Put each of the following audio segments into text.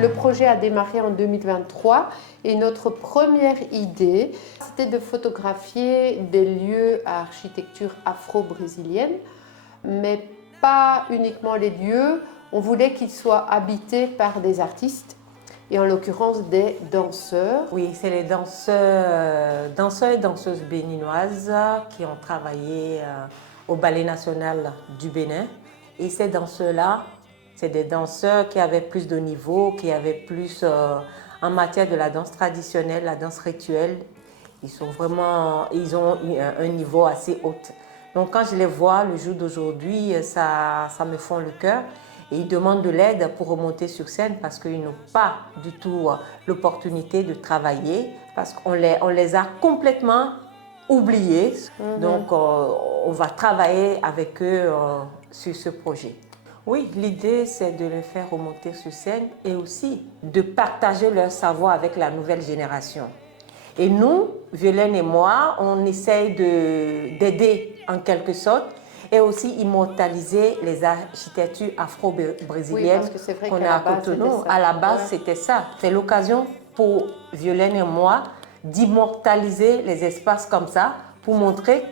Le projet a démarré en 2023 et notre première idée, c'était de photographier des lieux à architecture afro-brésilienne, mais pas uniquement les lieux, on voulait qu'ils soient habités par des artistes et en l'occurrence des danseurs. Oui, c'est les danseurs et danseuses béninoises qui ont travaillé au Ballet national du Bénin. Et ces danseurs-là, c'est des danseurs qui avaient plus de niveau, qui avaient plus en matière de la danse traditionnelle, la danse rituelle. Ils ont un niveau assez haut. Donc quand je les vois le jour d'aujourd'hui, ça me fend le cœur. Et ils demandent de l'aide pour remonter sur scène parce qu'ils n'ont pas du tout l'opportunité de travailler, parce qu'on les a complètement oubliés. Donc, on va travailler avec eux sur ce projet. Oui, l'idée, c'est de les faire remonter sur scène et aussi de partager leur savoir avec la nouvelle génération. Et nous, Violaine et moi, on essaye d'aider en quelque sorte et aussi immortaliser les architectures afro-brésiliennes qu'on a à Cotonou. À la base, c'était ça. C'est l'occasion pour Violaine et moi d'immortaliser les espaces comme ça pour montrer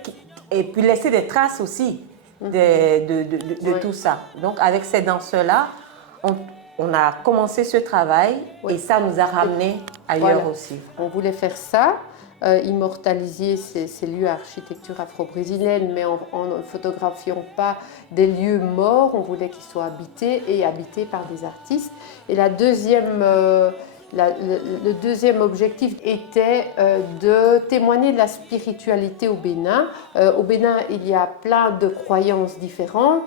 et puis laisser des traces aussi de tout ça. Donc, avec ces danseurs-là, on a commencé ce travail et ça nous a ramené ailleurs aussi. On voulait faire ça. Immortaliser ces lieux architecture afro-brésilienne, mais en ne photographiant pas des lieux morts, on voulait qu'ils soient habités et habités par des artistes. Et le deuxième objectif était de témoigner de la spiritualité au Bénin. Au Bénin, il y a plein de croyances différentes.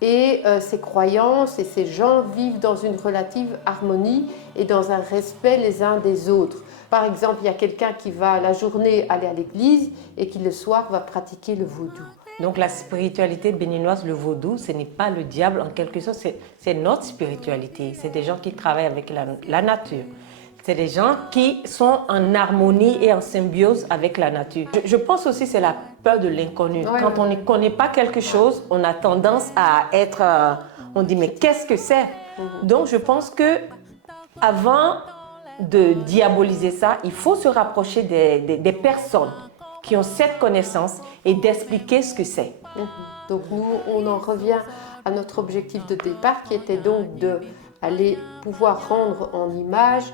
Et ces croyances et ces gens vivent dans une relative harmonie et dans un respect les uns des autres. Par exemple, il y a quelqu'un qui va la journée aller à l'église et qui le soir va pratiquer le vaudou. Donc la spiritualité béninoise, le vaudou, ce n'est pas le diable en quelque sorte, c'est notre spiritualité. C'est des gens qui travaillent avec la nature. C'est des gens qui sont en harmonie et en symbiose avec la nature. Je pense aussi que c'est la peur de l'inconnu. Quand on ne connaît pas quelque chose, on a tendance à être... on dit, mais qu'est-ce que c'est? Donc, je pense que avant de diaboliser ça, il faut se rapprocher des personnes qui ont cette connaissance et d'expliquer ce que c'est. Donc, nous, on en revient à notre objectif de départ qui était donc d'aller pouvoir rendre en image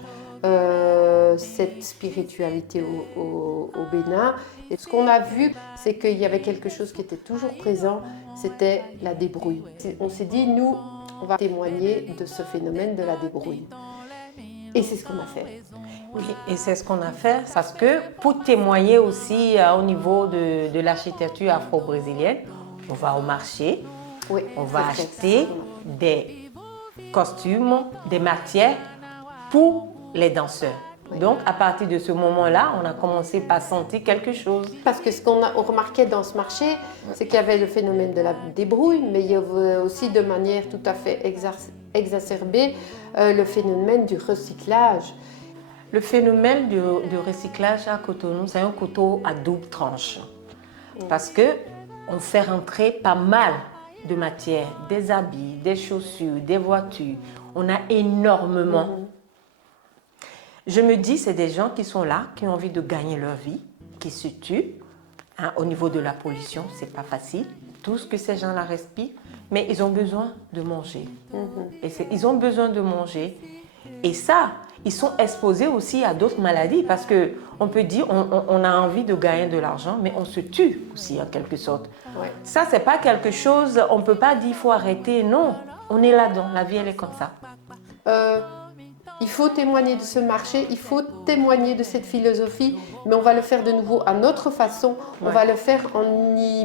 cette spiritualité au Bénin. Et ce qu'on a vu, c'est qu'il y avait quelque chose qui était toujours présent, c'était la débrouille. On s'est dit, nous, on va témoigner de ce phénomène de la débrouille. Et c'est ce qu'on a fait. Oui, et c'est ce qu'on a fait parce que pour témoigner aussi au niveau de l'architecture afro-brésilienne, on va au marché, on va acheter des costumes, des matières pour les danseurs. Donc, à partir de ce moment-là, on a commencé par sentir quelque chose. Parce que ce qu'on remarquait dans ce marché, c'est qu'il y avait le phénomène de la débrouille, mais il y avait aussi de manière tout à fait exacerbée le phénomène du recyclage. Le phénomène du recyclage à Cotonou, c'est un couteau à double tranche. Parce qu'on fait rentrer pas mal de matières, des habits, des chaussures, des voitures. On a énormément. Je me dis, c'est des gens qui sont là, qui ont envie de gagner leur vie, qui se tuent. Au niveau de la pollution, c'est pas facile. Tout ce que ces gens-là respirent, mais ils ont besoin de manger. Ils ont besoin de manger. Et ça, ils sont exposés aussi à d'autres maladies parce qu'on peut dire on a envie de gagner de l'argent, mais on se tue aussi en quelque sorte. Ça, c'est pas quelque chose, on peut pas dire il faut arrêter. Non, on est là-dedans. La vie, elle est comme ça. Il faut témoigner de ce marché, il faut témoigner de cette philosophie, mais on va le faire de nouveau à notre façon. On va le faire en y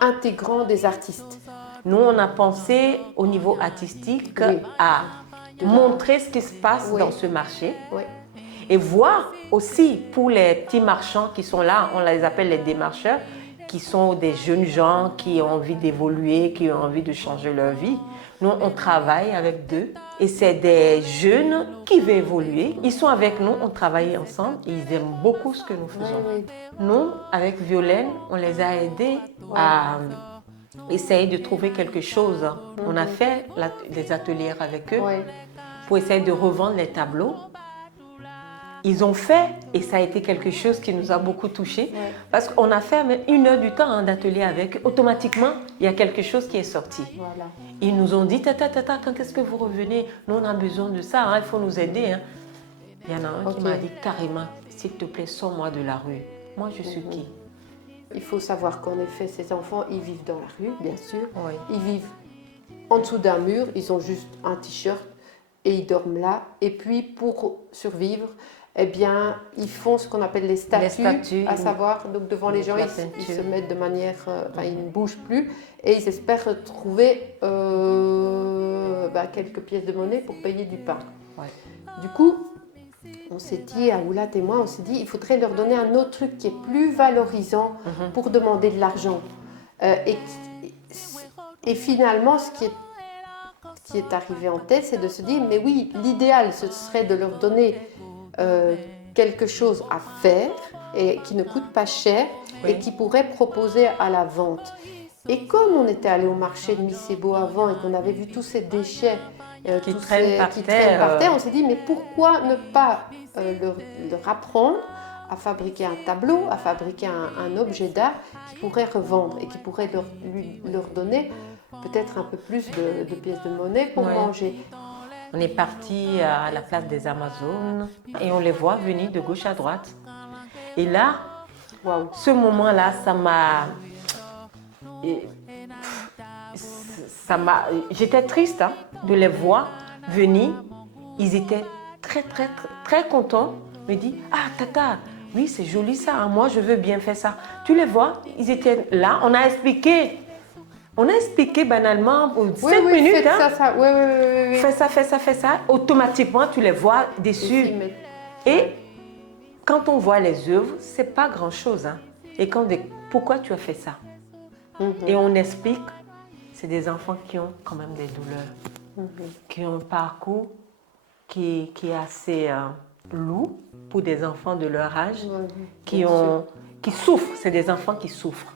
intégrant des artistes. Nous, on a pensé au niveau artistique à montrer ce qui se passe dans ce marché et voir aussi pour les petits marchands qui sont là, on les appelle les démarcheurs, qui sont des jeunes gens qui ont envie d'évoluer, qui ont envie de changer leur vie. Nous, on travaille avec eux et c'est des jeunes qui veulent évoluer. Ils sont avec nous, on travaille ensemble et ils aiment beaucoup ce que nous faisons. Nous, avec Violaine, on les a aidés à essayer de trouver quelque chose. On a fait des ateliers avec eux. pour essayer de revendre les tableaux. Ils ont fait, et ça a été quelque chose qui nous a beaucoup touchés, Ouais. parce qu'on a fait même 1 heure du temps d'atelier avec eux. Automatiquement, il y a quelque chose qui est sorti. Voilà. Ils nous ont dit, tata, quand est-ce que vous revenez? Nous, on a besoin de ça, hein, il faut nous aider. Hein. Il y en a un qui Ok. m'a dit carrément, s'il te plaît, sors-moi de la rue. Moi, je suis qui? Il faut savoir qu'en effet, ces enfants, ils vivent dans la rue, bien sûr. Oui. Ils vivent en dessous d'un mur, ils ont juste un t-shirt et ils dorment là. Et puis, pour survivre, eh bien, ils font ce qu'on appelle les statues, à savoir, donc devant les gens, ils se mettent de manière, ils ne bougent plus et ils espèrent trouver quelques pièces de monnaie pour payer du pain. Ouais. Du coup, on s'est dit, Aoulat et moi, on s'est dit, il faudrait leur donner un autre truc qui est plus valorisant pour demander de l'argent. Et finalement, ce qui est arrivé en tête, c'est de se dire, mais oui, l'idéal, ce serait de leur donner quelque chose à faire et qui ne coûte pas cher et qui pourrait proposer à la vente. Et comme on était allé au marché de Missebo avant et qu'on avait vu tous ces déchets qui traînent par terre, on s'est dit, mais pourquoi ne pas leur apprendre à fabriquer un tableau, à fabriquer un objet d'art qui pourrait revendre et qui pourrait leur donner peut-être un peu plus de pièces de monnaie pour manger. On est parti à la place des Amazones et on les voit venir de gauche à droite. Et là, ce moment-là, j'étais triste de les voir venir. Ils étaient très, très, très contents. Ils me disent, ah tata, oui c'est joli ça, hein, moi je veux bien faire ça. Tu les vois, ils étaient là, on a expliqué banalement pour 5 minutes. Faites ça. Oui. Fais ça. Automatiquement, tu les vois déçus. Et quand on voit les œuvres, c'est pas grand-chose. Hein. Et pourquoi tu as fait ça? Et on explique, c'est des enfants qui ont quand même des douleurs, qui ont un parcours qui est assez lourd pour des enfants de leur âge, qui souffrent. C'est des enfants qui souffrent.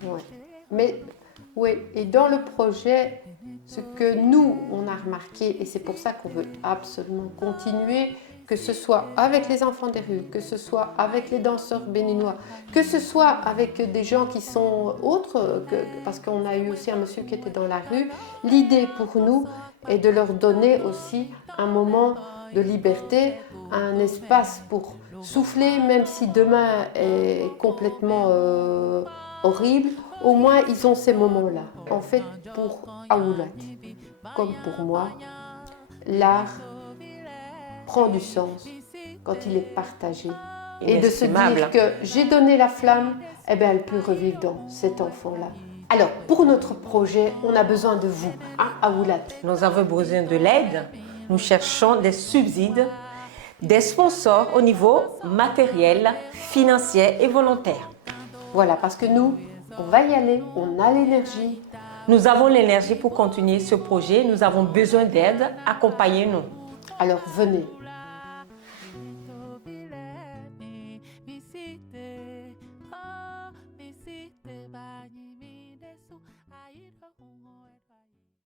Oui, et dans le projet, ce que nous, on a remarqué, et c'est pour ça qu'on veut absolument continuer, que ce soit avec les enfants des rues, que ce soit avec les danseurs béninois, que ce soit avec des gens qui sont autres, parce qu'on a eu aussi un monsieur qui était dans la rue, l'idée pour nous est de leur donner aussi un moment de liberté, un espace pour souffler, même si demain est complètement horrible. Au moins, ils ont ces moments-là. En fait, pour Aoulat, comme pour moi, l'art prend du sens quand il est partagé. Et de se dire que j'ai donné la flamme, eh bien, elle peut revivre dans cet enfant-là. Alors, pour notre projet, on a besoin de vous, Aoulat. Nous avons besoin de l'aide. Nous cherchons des subsides, des sponsors au niveau matériel, financier et volontaire. Voilà, parce que nous, on va y aller, on a l'énergie. Nous avons l'énergie pour continuer ce projet. Nous avons besoin d'aide. Accompagnez-nous. Alors venez.